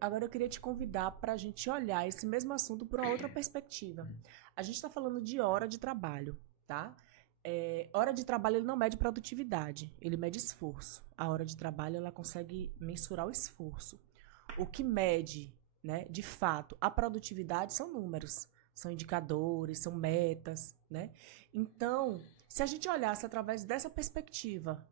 Agora eu queria te convidar para a gente olhar esse mesmo assunto por uma outra perspectiva. A gente está falando de hora de trabalho, tá? Hora de trabalho ele não mede produtividade, ele mede esforço. A hora de trabalho ela consegue mensurar o esforço. O que mede, né, de fato, a produtividade são números, são indicadores, são metas, né? Então, se a gente olhasse através dessa perspectiva,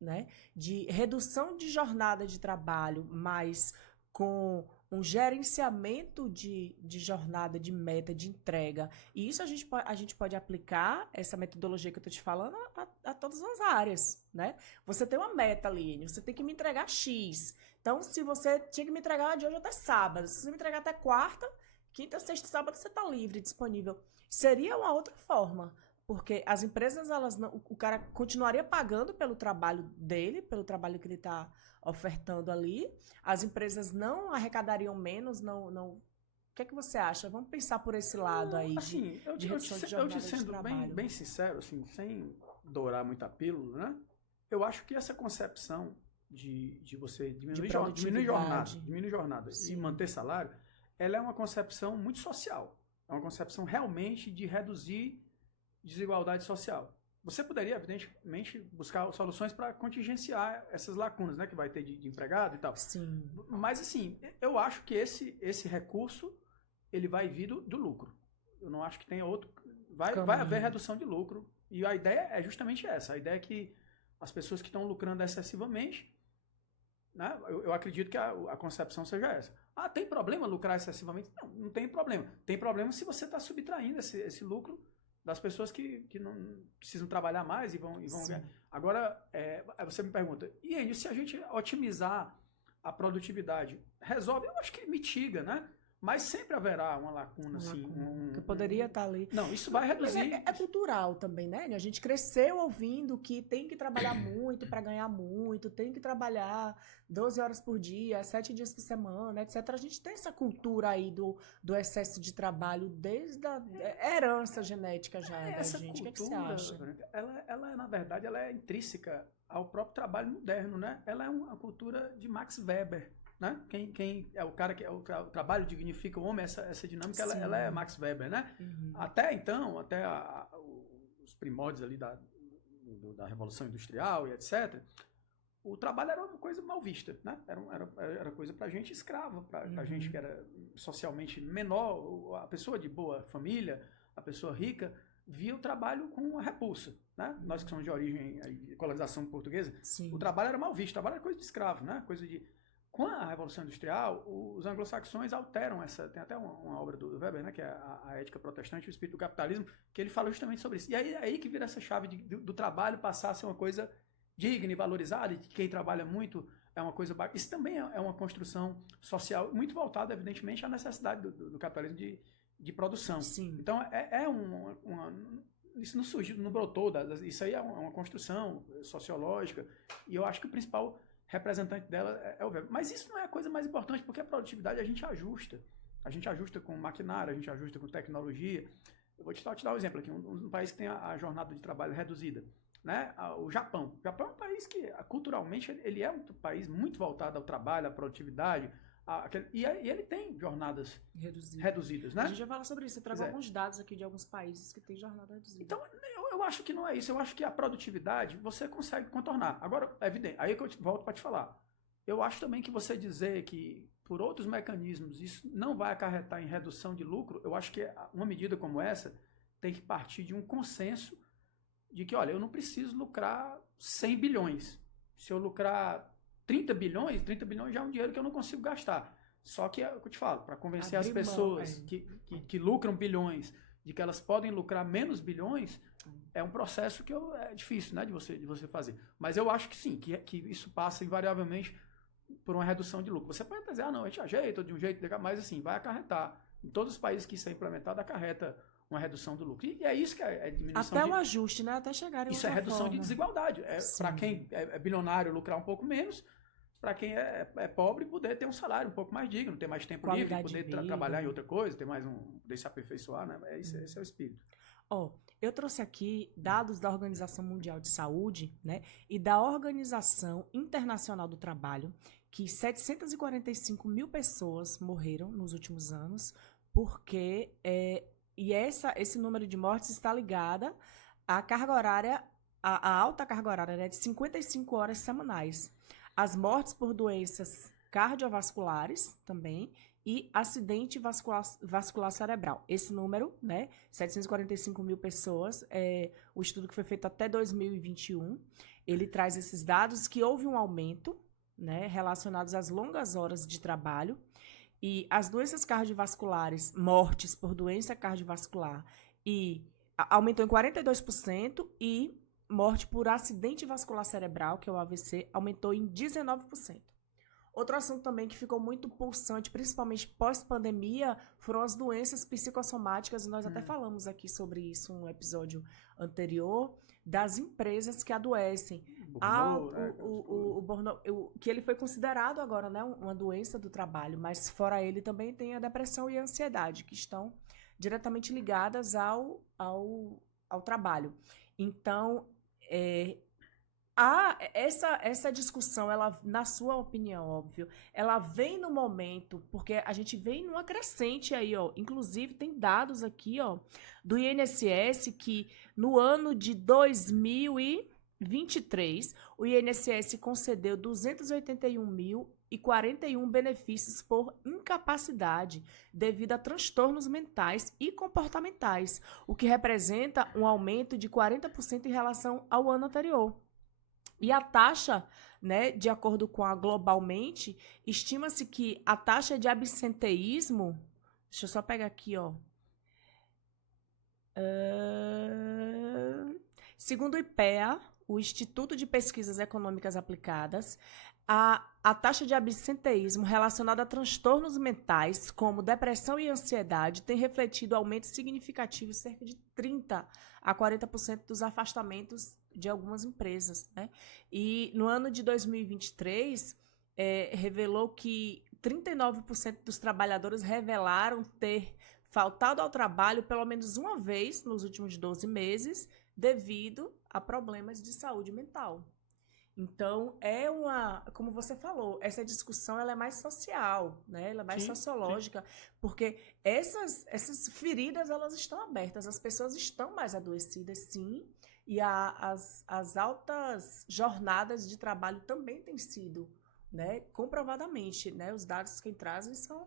né, de redução de jornada de trabalho, mas com um gerenciamento de jornada, de meta, de entrega. E isso a gente pode aplicar, essa metodologia que eu estou te falando, a todas as áreas, né? Você tem uma meta ali, você tem que me entregar X. Então, se você tinha que me entregar de hoje até sábado, se você me entregar até quarta, quinta, sexta e sábado, você está livre, disponível. Seria uma outra forma. Porque as empresas, elas não, o cara continuaria pagando pelo trabalho dele, pelo trabalho que ele está ofertando ali. As empresas não arrecadariam menos, não. O que é que você acha? Vamos pensar por esse lado aí Assim, de redução de eu te jornada de sendo trabalho. bem sincero, assim, sem dourar muita pílula, né? Eu acho que essa concepção de você diminuir jornada e Sim. manter salário, ela é uma concepção muito social. É uma concepção realmente de reduzir desigualdade social. Você poderia, evidentemente, buscar soluções para contingenciar essas lacunas, né, que vai ter de empregado e tal. Sim. Mas, assim, eu acho que esse recurso ele vai vir do lucro. Eu não acho que tenha outro. Vai haver redução de lucro. E a ideia é justamente essa. A ideia é que as pessoas que estão lucrando excessivamente, né, eu acredito que a concepção seja essa. Ah, tem problema lucrar excessivamente? Não tem problema. Tem problema se você está subtraindo esse lucro das pessoas que não precisam trabalhar mais e vão ganhar. Agora, você me pergunta, e se a gente otimizar a produtividade, resolve? Eu acho que mitiga, né? Mas sempre haverá uma lacuna, assim. Que poderia estar ali. Não, isso vai reduzir. É cultural também, né? A gente cresceu ouvindo que tem que trabalhar muito para ganhar muito, tem que trabalhar 12 horas por dia, 7 dias por semana, etc. A gente tem essa cultura aí do excesso de trabalho desde a herança genética já da Essa gente. O que, é que você cultura, acha? ela, na verdade, ela é intrínseca ao próprio trabalho moderno, né? Ela é uma cultura de Max Weber. Né? Quem é o cara que o trabalho dignifica o homem, essa dinâmica ela é Max Weber, né? Até então, os primórdios ali da Revolução Industrial e etc., o trabalho era uma coisa mal vista, né? Era coisa para gente escrava, para gente que era socialmente menor, a pessoa de boa família, a pessoa rica, via o trabalho com uma repulsa, né? Nós que somos de origem de colonização portuguesa, o trabalho era mal visto, o trabalho era coisa de escravo, né? Coisa de com a Revolução Industrial, os anglo-saxões alteram essa. Tem até uma obra do Weber, né, que é a Ética Protestante e o Espírito do Capitalismo, que ele fala justamente sobre isso. E aí é aí que vira essa chave do trabalho passar a ser uma coisa digna e valorizada, e que quem trabalha muito é uma coisa bacana. Isso também é uma construção social muito voltada, evidentemente, à necessidade do capitalismo de produção. Sim. Então, isso não surgiu, não brotou, isso aí é uma construção sociológica, e eu acho que o principal representante dela é o Weber. Mas isso não é a coisa mais importante, porque a produtividade a gente ajusta. A gente ajusta com maquinário, a gente ajusta com tecnologia. Eu vou te dar um exemplo aqui, um país que tem a jornada de trabalho reduzida. Né? O Japão. O Japão é um país que, culturalmente, ele é um país muito voltado ao trabalho, à produtividade, e ele tem jornadas reduzidas, né? A gente vai falar sobre isso. Eu trago alguns dados aqui de alguns países que têm jornada reduzida. Então, eu acho que não é isso. Eu acho que a produtividade você consegue contornar. Agora, é evidente, aí que eu volto para te falar. Eu acho também que você dizer que, por outros mecanismos, isso não vai acarretar em redução de lucro, eu acho que uma medida como essa tem que partir de um consenso de que, olha, eu não preciso lucrar 100 bilhões. Se eu lucrar 30 bilhões já é um dinheiro que eu não consigo gastar. Só que é o que eu te falo, para convencer as pessoas que lucram bilhões de que elas podem lucrar menos bilhões, é um processo que é difícil, né, de você fazer. Mas eu acho que sim, que isso passa invariavelmente por uma redução de lucro. Você pode dizer, não, a gente ajeita de um jeito, mas assim, vai acarretar. Em todos os países que isso é implementado, acarreta uma redução do lucro. E é isso que é diminuição até o ajuste, né? Até chegar em isso é redução de desigualdade. Para quem é bilionário lucrar um pouco menos, para quem é pobre poder ter um salário um pouco mais digno, ter mais tempo livre, poder trabalhar em outra coisa, ter mais poder se aperfeiçoar, né? Esse é o espírito. Eu trouxe aqui dados da Organização Mundial de Saúde, né, e da Organização Internacional do Trabalho, que 745 mil pessoas morreram nos últimos anos, porque esse número de mortes está ligada à carga horária, à alta carga horária, né, de 55 horas semanais. As mortes por doenças cardiovasculares também e acidente vascular cerebral. Esse número, né, 745 mil pessoas, o estudo que foi feito até 2021, ele traz esses dados que houve um aumento, né, relacionados às longas horas de trabalho, e as doenças cardiovasculares, mortes por doença cardiovascular, aumentou em 42%, e morte por acidente vascular cerebral, que é o AVC, aumentou em 19%. Outro assunto também que ficou muito pulsante, principalmente pós-pandemia, foram as doenças psicossomáticas, e nós até falamos aqui sobre isso no episódio anterior, das empresas que adoecem. Que ele foi considerado agora, né, uma doença do trabalho, mas fora ele também tem a depressão e a ansiedade, que estão diretamente ligadas ao trabalho. Então, essa discussão, ela, na sua opinião, óbvio, ela vem no momento, porque a gente vem numa crescente aí, ó. Inclusive, tem dados aqui, ó, do INSS, que no ano de 2023, o INSS concedeu 281.041 benefícios por incapacidade devido a transtornos mentais e comportamentais, o que representa um aumento de 40% em relação ao ano anterior. E a taxa, né, de acordo com a Globalmente, estima-se que a taxa de absenteísmo, deixa eu só pegar aqui, ó. Segundo o IPEA, o Instituto de Pesquisas Econômicas Aplicadas, a taxa de absenteísmo relacionada a transtornos mentais, como depressão e ansiedade, tem refletido aumento significativo, cerca de 30% a 40% dos afastamentos de algumas empresas, né? E no ano de 2023, revelou que 39% dos trabalhadores revelaram ter faltado ao trabalho pelo menos uma vez nos últimos 12 meses, devido a problemas de saúde mental. Então, como você falou, essa discussão ela é mais social, né? Ela é mais sociológica, porque essas feridas elas estão abertas, as pessoas estão mais adoecidas, sim, e as altas jornadas de trabalho também têm sido, né, comprovadamente, né? Os dados que trazem são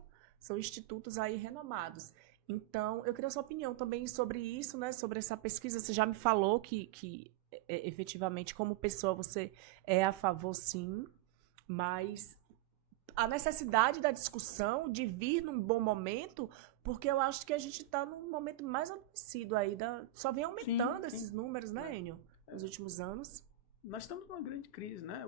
institutos aí renomados. Então, eu queria a sua opinião também sobre isso, né? Sobre essa pesquisa. Você já me falou que efetivamente, como pessoa, você é a favor, sim, mas a necessidade da discussão, de vir num bom momento, porque eu acho que a gente está num momento mais adoecido aí, só vem aumentando esses números, né, Enio, nos últimos anos. Nós estamos numa grande crise, né,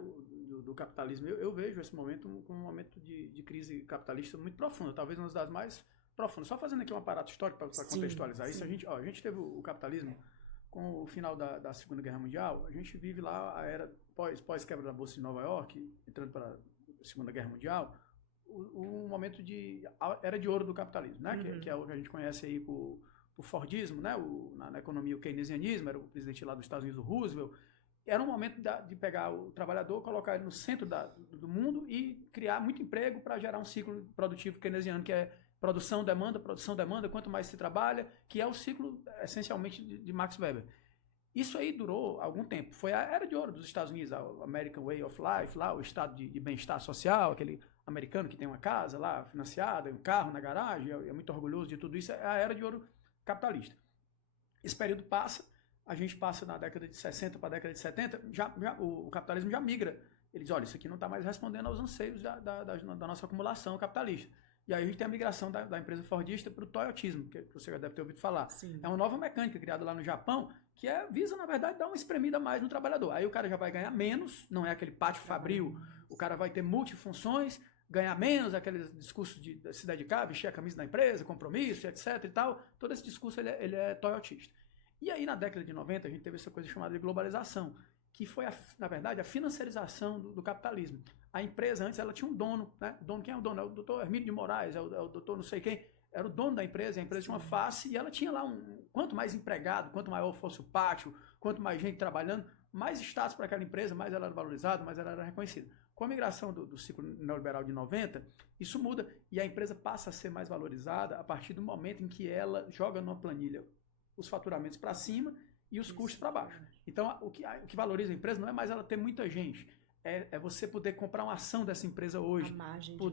do capitalismo. Eu vejo esse momento como um momento de crise capitalista muito profunda, talvez uma das mais profundas. Só fazendo aqui um aparato histórico para contextualizar isso, a gente teve o capitalismo com o final da Segunda Guerra Mundial. A gente vive lá a era pós-quebra da Bolsa de Nova York, entrando para a Segunda Guerra Mundial, o momento era de ouro do capitalismo, né? Que é o que a gente conhece aí por Fordismo, né? Na economia, o keynesianismo, era o presidente lá dos Estados Unidos, o Roosevelt. Era um momento de pegar o trabalhador, colocar ele no centro do mundo e criar muito emprego para gerar um ciclo produtivo keynesiano, que é produção, demanda, quanto mais se trabalha, que é o ciclo, essencialmente, de Max Weber. Isso aí durou algum tempo. Foi a era de ouro dos Estados Unidos, a American Way of Life, lá, o estado de bem-estar social, aquele americano que tem uma casa lá financiada, um carro na garagem, é muito orgulhoso de tudo isso, é a era de ouro capitalista. Esse período passa, a gente passa na década de 60 para a década de 70, o capitalismo já migra. Ele diz, olha, isso aqui não está mais respondendo aos anseios da nossa acumulação capitalista. E aí a gente tem a migração da empresa fordista para o toyotismo, que você já deve ter ouvido falar. Sim. É uma nova mecânica criada lá no Japão, que visa, na verdade, dar uma espremida a mais no trabalhador. Aí o cara já vai ganhar menos, não é aquele pátio fabril, o cara vai ter multifunções, ganhar menos, aquele discurso de se dedicar, vestir a camisa da empresa, compromisso, etc. e tal. Todo esse discurso ele é toyotista. E aí na década de 90 a gente teve essa coisa chamada de globalização, que foi, na verdade, a financiarização do capitalismo. A empresa, antes, ela tinha um dono, né? O dono, quem é o dono? É o doutor Hermínio de Moraes, é o doutor não sei quem. Era o dono da empresa, a empresa tinha uma face e ela tinha lá quanto mais empregado, quanto maior fosse o pátio, quanto mais gente trabalhando, mais status para aquela empresa, mais ela era valorizada, mais ela era reconhecida. Com a migração do ciclo neoliberal de 90, isso muda e a empresa passa a ser mais valorizada a partir do momento em que ela joga numa planilha os faturamentos para cima e os custos para baixo. Então, o que valoriza a empresa não é mais ela ter muita gente, é você poder comprar uma ação dessa empresa hoje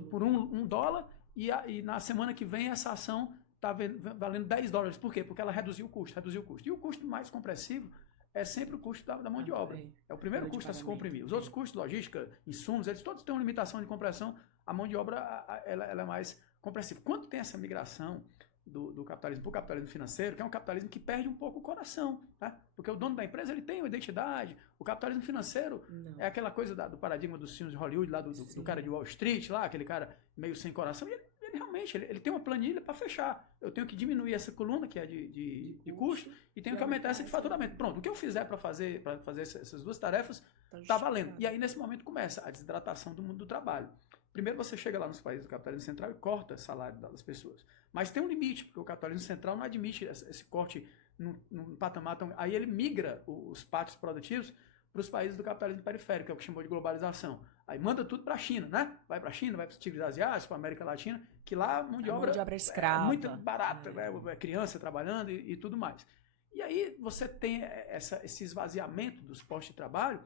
por $1 e na semana que vem essa ação está valendo $10. Por quê? Porque ela reduziu o custo. E o custo mais compressivo é sempre o custo da mão de obra. É o primeiro custo a se comprimir. Os outros custos, logística, insumos, eles todos têm uma limitação de compressão. A mão de obra ela é mais compressiva. Quando tem essa migração do capitalismo para o capitalismo financeiro, que é um capitalismo que perde um pouco o coração, tá? Porque o dono da empresa ele tem uma identidade. O capitalismo financeiro é aquela coisa do paradigma dos filmes de Hollywood, lá do cara de Wall Street, lá, aquele cara meio sem coração. E ele realmente ele tem uma planilha para fechar. Eu tenho que diminuir essa coluna, que é de custo, e tenho que aumentar essa de faturamento. Pronto, o que eu fizer para fazer essas duas tarefas está valendo. E aí, nesse momento, começa a desidratação do mundo do trabalho. Primeiro você chega lá nos países do capitalismo central e corta o salário das pessoas. Mas tem um limite, porque o capitalismo central não admite esse corte num patamar tão... Aí ele migra os pátios produtivos para os países do capitalismo periférico, que é o que chamou de globalização. Aí manda tudo para a China, né? Vai para a China, vai para os tigres asiáticos, para a América Latina, que lá a mão de obra é escrava. É muito barata, né? É criança trabalhando e tudo mais. E aí você tem esse esvaziamento dos postos de trabalho,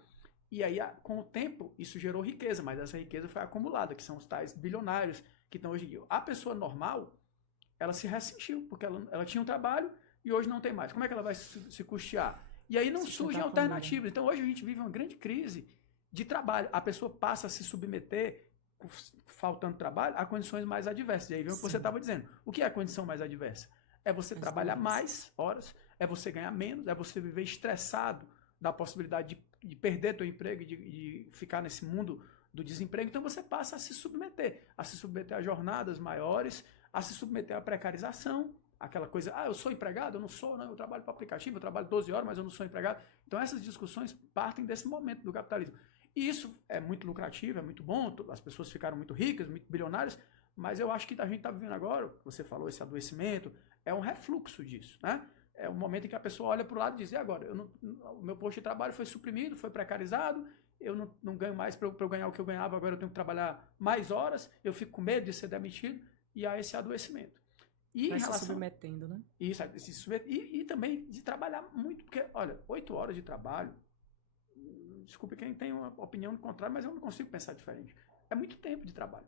e aí com o tempo isso gerou riqueza, mas essa riqueza foi acumulada, que são os tais bilionários que estão hoje em dia. A pessoa normal, ela se ressentiu, porque ela tinha um trabalho e hoje não tem mais. Como é que ela vai se custear? E aí não surgem alternativas. Então hoje a gente vive uma grande crise de trabalho. A pessoa passa a se submeter, faltando trabalho, a condições mais adversas. E aí vem o que você estava dizendo. O que é a condição mais adversa? É você trabalhar mais horas, é você ganhar menos, é você viver estressado da possibilidade de perder teu emprego e de ficar nesse mundo do desemprego. Então você passa a se submeter a jornadas maiores, a se submeter à precarização, aquela coisa, eu sou empregado? Eu não sou, não, eu trabalho para aplicativo, eu trabalho 12 horas, mas eu não sou empregado. Então essas discussões partem desse momento do capitalismo. E isso é muito lucrativo, é muito bom, as pessoas ficaram muito ricas, muito bilionárias, mas eu acho que a gente está vivendo agora, você falou, esse adoecimento, é um refluxo disso, né? É um momento em que a pessoa olha para o lado e diz, e agora? O meu posto de trabalho foi suprimido, foi precarizado, eu não ganho mais, para eu ganhar o que eu ganhava, agora eu tenho que trabalhar mais horas, eu fico com medo de ser demitido, e há esse adoecimento. E vai se submetendo, né? Isso, e também de trabalhar muito, porque, olha, 8 horas de trabalho, desculpe quem tem uma opinião contrária, mas eu não consigo pensar diferente. É muito tempo de trabalho.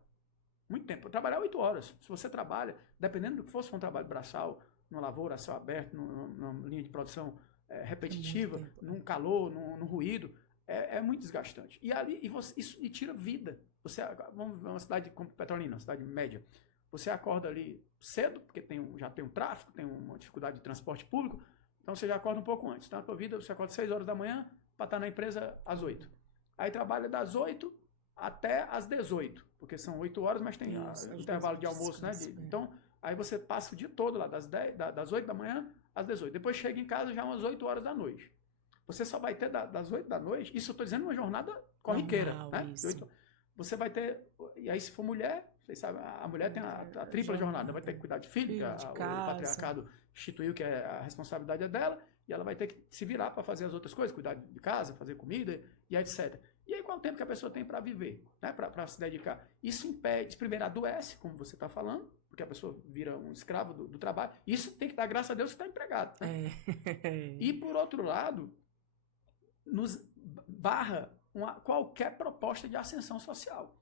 Muito tempo. Trabalhar 8 horas. Se você trabalha, dependendo do que for, se for um trabalho braçal, numa lavoura, a céu aberto, numa linha de produção repetitiva, num calor, num ruído, é muito desgastante. E ali isso tira vida. Vamos ver uma cidade como Petrolina, uma cidade média. Você acorda ali cedo, porque já tem um tráfego, tem uma dificuldade de transporte público, então você já acorda um pouco antes. Então, na tua vida, você acorda 6 horas da manhã para estar na empresa às 8. Aí trabalha das 8 até às 18, porque são 8 horas, mas tem o intervalo de almoço, né? Então, aí você passa o dia todo lá, das 8 da manhã às 18. Depois chega em casa já umas 8 horas da noite. Você só vai ter das 8 da noite, isso eu estou dizendo uma jornada corriqueira, né? Você vai ter, e aí se for mulher, vocês sabem, a mulher tem a tripla jornada, vai ter que cuidar de filho, o patriarcado instituiu que a responsabilidade é dela, e ela vai ter que se virar para fazer as outras coisas, cuidar de casa, fazer comida e etc. E aí qual é o tempo que a pessoa tem para viver, né? Para se dedicar? Isso impede, primeiro adoece, como você está falando, porque a pessoa vira um escravo do trabalho. Isso tem que dar graças a Deus que está empregado. Né? E por outro lado, nos barra qualquer proposta de ascensão social.